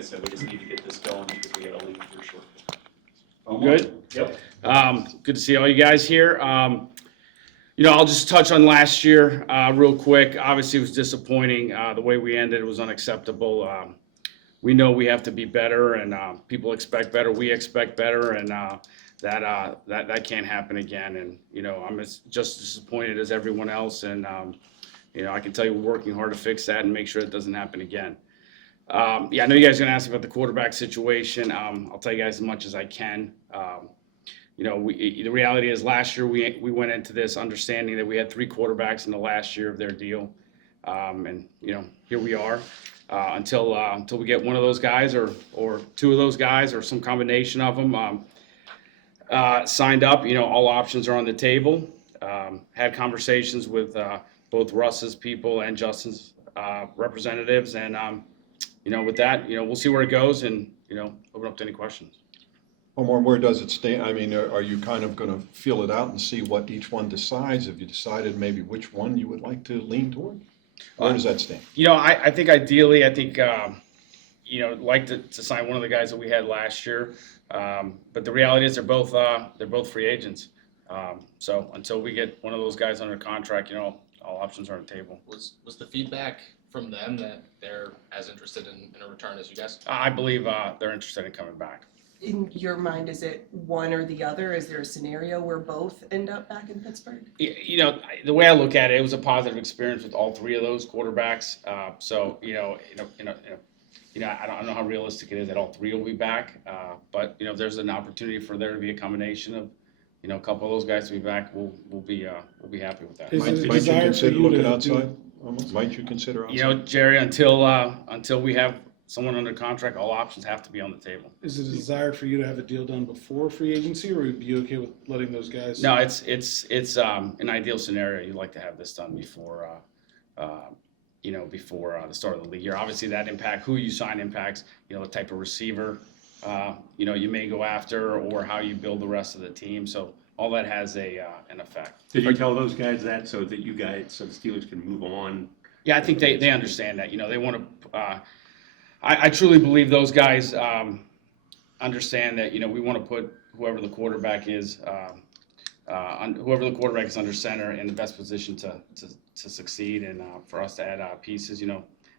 I said, we just need to get this going because we got to leave here shortly. Good. Yep. Good to see all you guys here. I'll just touch on last year real quick. Obviously, it was disappointing. The way we ended was unacceptable. We know we have to be better, and people expect better. We expect better, and that can't happen again. And I'm just disappointed as everyone else. And I can tell you we're working hard to fix that and make sure it doesn't happen again. I know you guys are gonna ask about the quarterback situation. I'll tell you guys as much as I can. The reality is last year we went into this understanding that we had 3 quarterbacks in the last year of their deal, and here we are until we get one of those guys or 2 of those guys or some combination of them signed up. All options are on the table. Had conversations with both Russ's people and Justin's representatives, and with that, we'll see where it goes, and open up to any questions. Omar, where does it stand? I mean, are you kind of going to feel it out and see what each one decides? Have you decided maybe which one you would like to lean toward? Where does that stand? I think ideally, like to sign one of the guys that we had last year, but the reality is they're both free agents. So until we get one of those guys under contract, all options are on the table. Was the feedback from them that they're as interested in a return as you guys? I believe they're interested in coming back. In your mind, is it one or the other? Is there a scenario where boboth end up back in Pittsburgh? The way I look at it was a positive experience with all 3 of those quarterbacks. I don't know how realistic it is that all 3 will be back. But if there's an opportunity for there to be a combination of, a couple of those guys to be back, we'll be happy with that. Might you consider looking outside? Might you consider outside? Jerry, until we have someone under contract, all options have to be on the table. Is it a desire for you to have a deal done before free agency, or would you be okay with letting those guys? No, it's an ideal scenario. You'd like to have this done before the start of the league year. Obviously, that who you sign impacts, the type of receiver, you may go after, or how you build the rest of the team. So all that has an effect. Did you tell those guys that so the Steelers can move on? Yeah, I think they understand that. They want to. I truly believe those guys understand that. We want to put whoever the quarterback is under center in the best position to succeed, and for us to add pieces.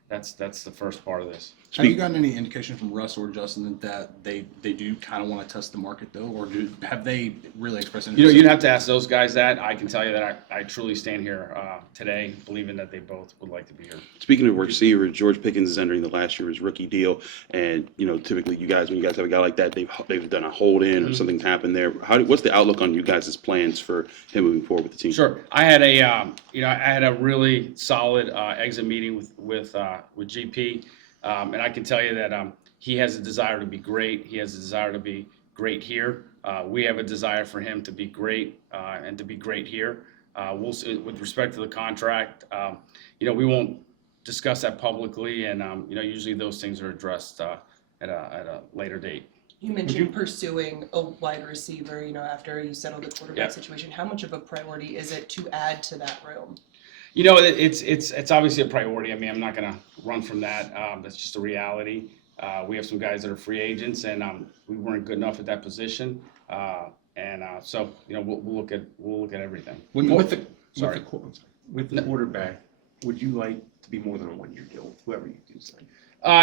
That's the first part of this. Have you gotten any indication from Russ or Justin that they do kind of want to test the market though, or have they really expressed interest? You'd have to ask those guys that. I can tell you that I truly stand here today believing that they both would like to be here. Speaking of receivers, George Pickens is entering the last year of his rookie deal, and typically when you guys have a guy like that, they've done a hold in or something's happened there. What's the outlook on you guys' plans for him moving forward with the team? Sure, I had a really solid exit meeting with GP. And I can tell you that he has a desire to be great. He has a desire to be great here. We have a desire for him to be great and to be great here. We'll see, with respect to the contract, we won't discuss that publicly, and usually those things are addressed at a later date. You mentioned pursuing a wide receiver, after you settle the quarterback situation. How much of a priority is it to add to that room? It's obviously a priority. I mean, I'm not going to run from that. That's just a reality. We have some guys that are free agents, and we weren't good enough at that position. So we'll look at everything. With the quarterback, would you like to be more than a 1-year deal with whoever you do sign?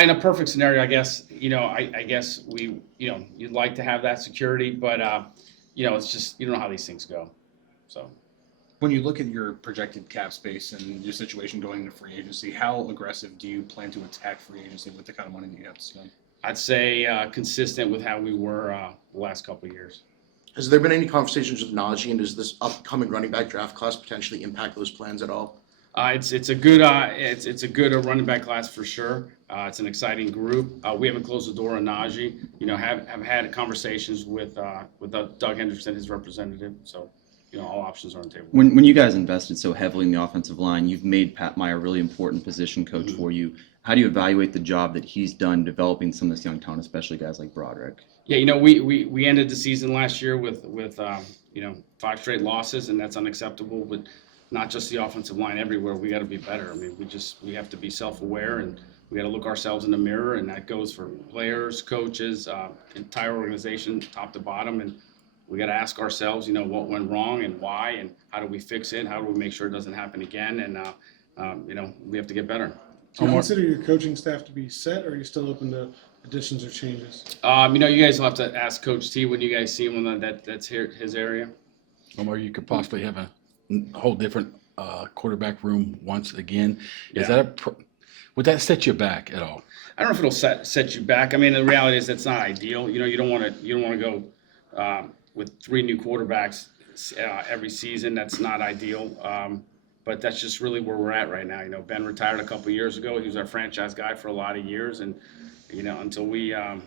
In a perfect scenario, I guess I guess we you'd like to have that security, but it's just you don't know how these things go. So. When you look at your projected cap space and your situation going into free agency, how aggressive do you plan to attack free agency with the kind of money that you have to spend? I'd say consistent with how we were the last couple of years. Has there been any conversations with Najee, and does this upcoming running back draft class potentially impact those plans at all? It's a good running back class for sure. It's an exciting group. We haven't closed the door on Najee. Have had conversations with Doug Henderson, his representative. So. All options are on the table. When you guys invested so heavily in the offensive line, you've made Pat Meyer a really important position coach for you. How do you evaluate the job that he's done developing some of this young talent, especially guys like Broderick? Yeah, we ended the season last year with 5 straight losses, and that's unacceptable. But not just the offensive line, everywhere we got to be better. I mean, we have to be self-aware, and we got to look ourselves in the mirror, and that goes for players, coaches, entire organization, top to bottom. And we got to ask ourselves, you know, what went wrong and why, and how do we fix it? How do we make sure it doesn't happen again? And you know, we have to get better. Do you consider your coaching staff to be set, or are you still open to additions or changes? You know, you guys will have to ask Coach T when you guys see him on that's here his area. Or you could possibly have a whole different quarterback room once again. Yeah. Is that would that set you back at all? I don't know if it'll set you back. I mean, the reality is that's not ideal. You know, you don't want to go with 3 new quarterbacks every season. That's not ideal. But that's just really where we're at right now. You know, Ben retired a couple years ago. He was our franchise guy for a lot of years, and you know, until we have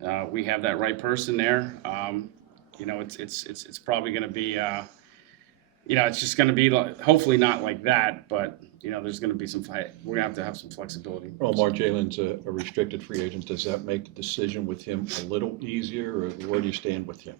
that right person there, you know, it's probably going to be, you know, it's just going to be hopefully not like that, but you know, there's going to be we're going to have some flexibility. Omar, Jaylen's a restricted free agent. Does that make the decision with him a little easier, or where do you stand with him?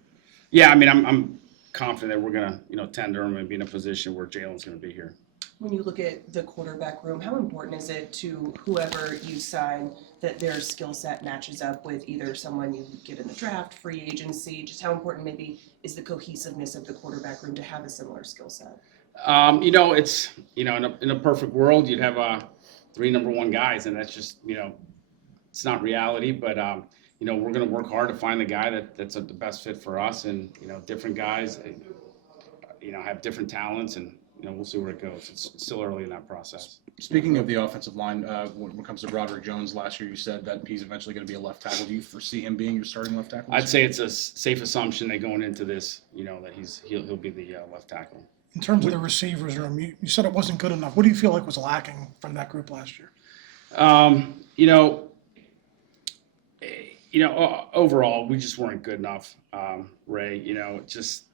Yeah, I mean, I'm confident that we're going to, you know, tender him and be in a position where Jaylen's going to be here. When you look at the quarterback room, how important is it to whoever you sign that their skill set matches up with either someone you get in the draft, free agency? Just how important maybe is the cohesiveness of the quarterback room to have a similar skill set? You know, it's, you know, in a perfect world, you'd have 3 number 1 guys, and that's just, you know, it's not reality, but you know, we're going to work hard to find the guy that's the best fit for us, and you know, different guys, you know, have different talents, and you know, we'll see where it goes. It's still early in that process. Speaking of the offensive line, when it comes to Broderick Jones, last year you said that he's eventually going to be a left tackle. Do you foresee him being your starting left tackle? I'd say it's a safe assumption that going into this, you know, that he'll be the left tackle. In terms of the receivers room, you said it wasn't good enough. What do you feel like was lacking from that group last year? You know, overall, we just weren't good enough, Ray. You know, just,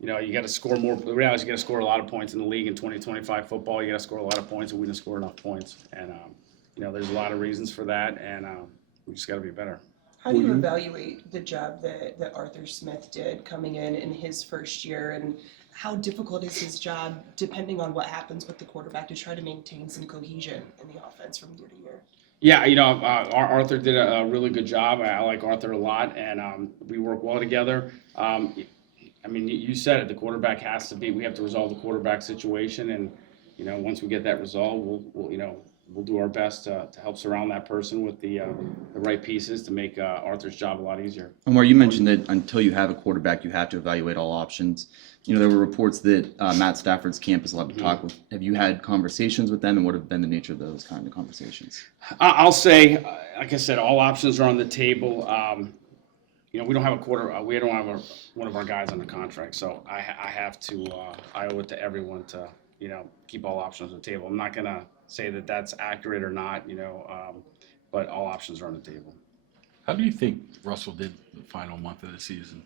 you know, you got to score more. The reality is you got to score a lot of points in the league in 2025 football. You got to score a lot of points, and we didn't score enough points. And, you know, there's a lot of reasons for that, and we just got to be better. How do you evaluate the job that Arthur Smith did coming in his first year, and how difficult is his job, depending on what happens with the quarterback, to try to maintain some cohesion in the offense from year to year? Yeah, you know, Arthur did a really good job. I like Arthur a lot, and we work well together. I mean, you said it, the quarterback has to be, we have to resolve the quarterback situation, and, you know, once we get that resolved, we'll do our best to help surround that person with the right pieces to make Arthur's job a lot easier. Omar, you mentioned that until you have a quarterback, you have to evaluate all options. You know, there were reports that Matt Stafford's camp is allowed to talk with. Have you had conversations with them, and what have been the nature of those kind of conversations? I'll say, like I said, all options are on the table. You know, we don't have we don't have one of our guys on the contract, so I have to, I owe it to everyone to, you know, keep all options on the table. I'm not gonna say that that's accurate or not, you know, but all options are on the table. How do you think Russell did the final month of the season?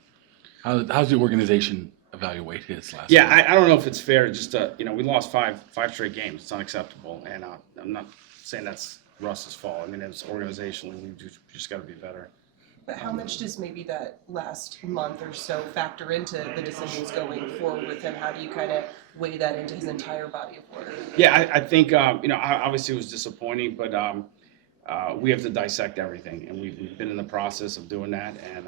How's the organization evaluate his last? Yeah, month? I don't know if it's fair. Just you know, we lost five straight games. It's unacceptable, and I'm not saying that's Russ's fault. I mean, it's organizationally, we just got to be better. But how much does maybe that last month or so factor into the decisions going forward with him? How do you kind of weigh that into his entire body of work? Yeah, I think, you know, obviously it was disappointing, but we have to dissect everything, and we've been in the process of doing that and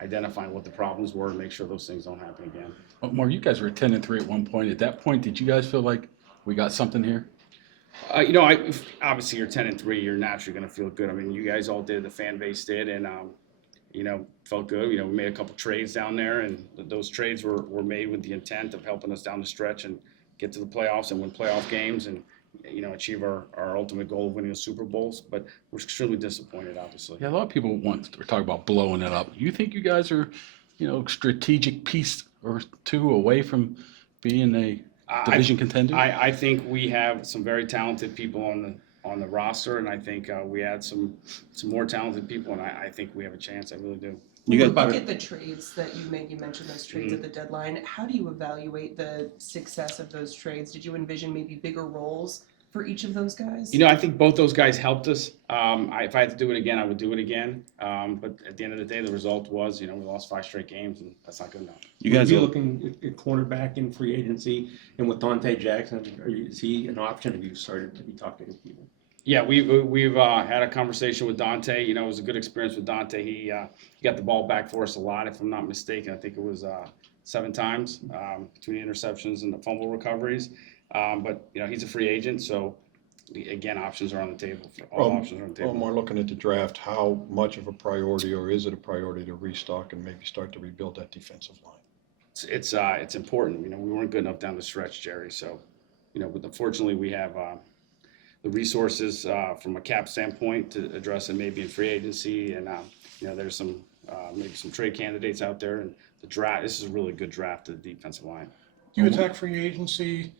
identifying what the problems were and make sure those things don't happen again. Omar, you guys were 10-3 at one point. At that point, did you guys feel like we got something here? You know, obviously you're 10-3, you're naturally going to feel good. I mean, you guys all did, the fan base did, and you know, felt good. You know, we made a couple trades down there, and those trades were made with the intent of helping us down the stretch and get to the playoffs and win playoff games and, you know, achieve our ultimate goal of winning the Super Bowls. But we're extremely disappointed, obviously. Yeah, a lot of people were talking about blowing it up. You think you guys are, you know, strategic piece or two away from being a division contender? I think we have some very talented people on the roster, and I think we add some more talented people, and I think we have a chance. I really do. When you look at the trades that you made, you mentioned those trades at the deadline. How do you evaluate the success of those trades? Did you envision maybe bigger roles for each of those guys? You know, I think both those guys helped us. If I had to do it again, I would do it again. But at the end of the day, the result was, you know, we lost 5 straight games, and that's not good enough. You guys are looking at cornerback in free agency, and with Dante Jackson, is he an option? Have you started to be talking to people? Yeah, we've had a conversation with Dante. You know, it was a good experience with Dante. He got the ball back for us a lot, if I'm not mistaken. I think it was 7 times between the interceptions and the fumble recoveries. But you know, he's a free agent, so again, options are on the table. All options are on the table. Omar, looking at the draft, how much of a priority, or is it a priority to restock and maybe start to rebuild that defensive line? It's important. You know, we weren't good enough down the stretch, Jerry. So, you know, but unfortunately, we have the resources from a cap standpoint to address it maybe in free agency, and you know, there's some maybe some trade candidates out there, and the draft. This is a really good draft to the defensive line. Do you attack free agency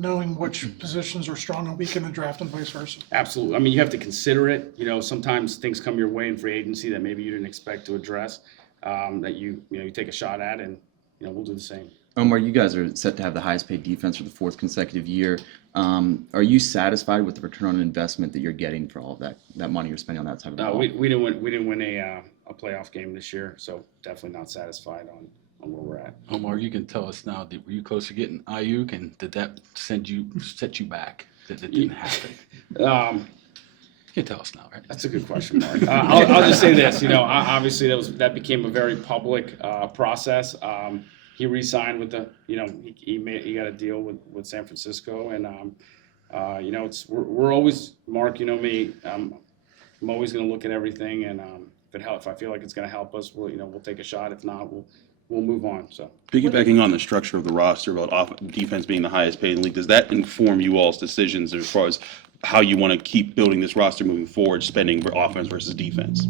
knowing which positions are strong and weak in the draft and vice versa? Absolutely. I mean, you have to consider it. You know, sometimes things come your way in free agency that maybe you didn't expect to address, that you take a shot at, and you know, we'll do the same. Omar, you guys are set to have the highest paid defense for the 4th consecutive year. Are you satisfied with the return on investment that you're getting for all of that money you're spending on that side of the ball? We didn't win a playoff game this year, so definitely not satisfied on where we're at. Omar, you can tell us now, were you close to getting Ayuk, and did that set you back, that it didn't happen? You can tell us now, right? That's a good question, Mark. I'll just say this, you know, obviously that became a very public process. He re-signed with the, you know, he got a deal with San Francisco, and you know, we're always, Mark, you know me, I'm always going to look at everything, and if I feel like it's going to help us, we'll take a shot. If not, we'll move on. So Piggybacking on the structure of the roster, about defense being the highest paid in the league, does that inform you all's decisions as far as how you want to keep building this roster moving forward, spending for offense versus defense?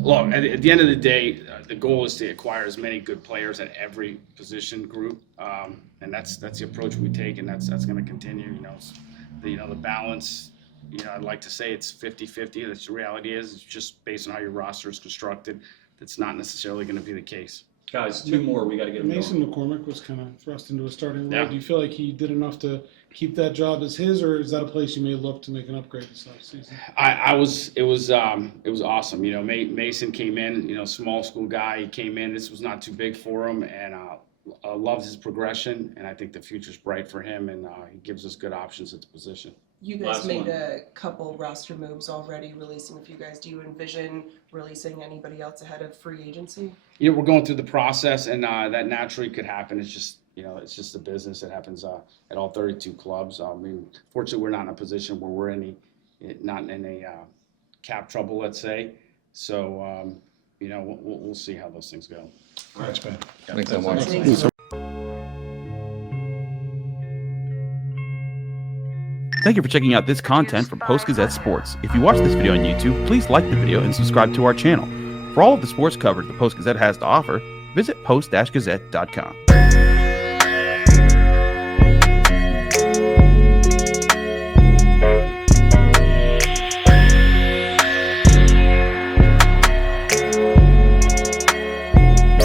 Look, at the end of the day, the goal is to acquire as many good players at every position group, and that's the approach we take, and that's going to continue. You know, the balance. You know, I'd like to say it's 50-50. That's the reality is. It's just based on how your roster is constructed. That's not necessarily going to be the case. Guys, 2 more. We got to get them Mason going. McCormick was kind of thrust into a starting role. Yeah. Do you feel like he did enough to keep that job as his, or is that a place you may look to make an upgrade this offseason? It was awesome. You know, Mason came in, you know, small school guy. He came in. This was not too big for him, and loved his progression. And I think the future's bright for him, and he gives us good options at the position. You guys Last made one. a couple roster moves already, releasing a few guys. Do you envision releasing anybody else ahead of free agency? You know, we're going through the process, and that naturally could happen. It's just, you know, it's just a business. It happens at all 32 clubs. I mean, fortunately, we're not in a position where we're not in a cap trouble, let's say. So, you know, we'll see how those things go. Thanks, man. Thanks so much. Thank you for checking out this content from Post-Gazette Sports. If you watch this video on YouTube, please like the video and subscribe to our channel. For all of the sports coverage the Post-Gazette has to offer, visit post-gazette.com.